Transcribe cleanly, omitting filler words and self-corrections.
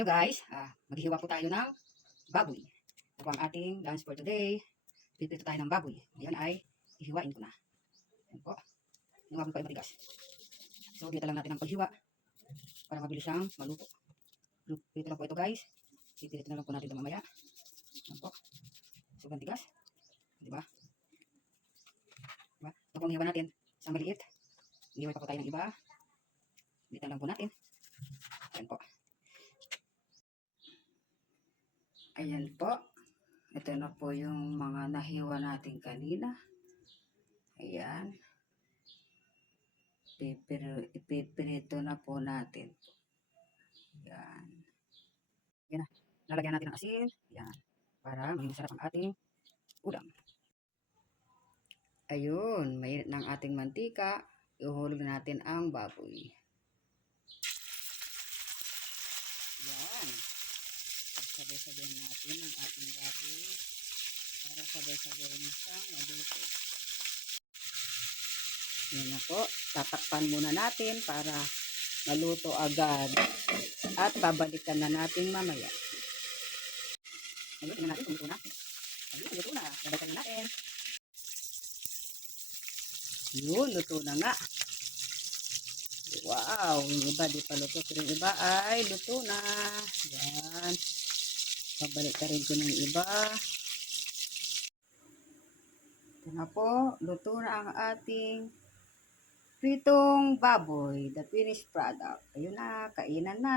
Hello guys, maghihiwa po tayo ng baboy. Ito po ang ating lunch for today. Pipito tayo ng baboy. Ayan ay ihiwain ko na. Ayan po. Hiwa ko pa yung matigas. So dito lang natin ang paghiwa para mabilis siyang maluto. Pipito lang po ito guys. Pipito na lang po natin ito mamaya. Ayan po. Sobrang tigas. Diba? Diba? Ito po ang hiwa natin. Isang maliit. Hiwa pa po tayo ng iba. Dito lang po natin. Ayan po. Ayan po. Ito na po yung mga nahiwa natin kanina. Ayan. Ipipirito na po natin. Ayan. Ayan na. Lalagyan natin ng asin. Ayan. Para maging sarap ang ating ulam. Ayun. Mainit na ang ating mantika. Ihulog natin ang baboy. Ayan. Sabay-sabay natin ang ating baboy. Para sabay-sabay na siyang maluto. Yan na po. Tatakpan muna natin para maluto agad. At babalikan na natin mamaya. Ayun, tingnan natin kung luto na. Ayun, luto na. Babalikan na natin. Yun, luto na nga. Wow, yung iba di pa luto. Pero yung iba ay luto na. Yan. Babalik ka rin ko ng iba. Ito na po. Luto na ang ating pritong baboy. The finished product. Ayun na, kainan na.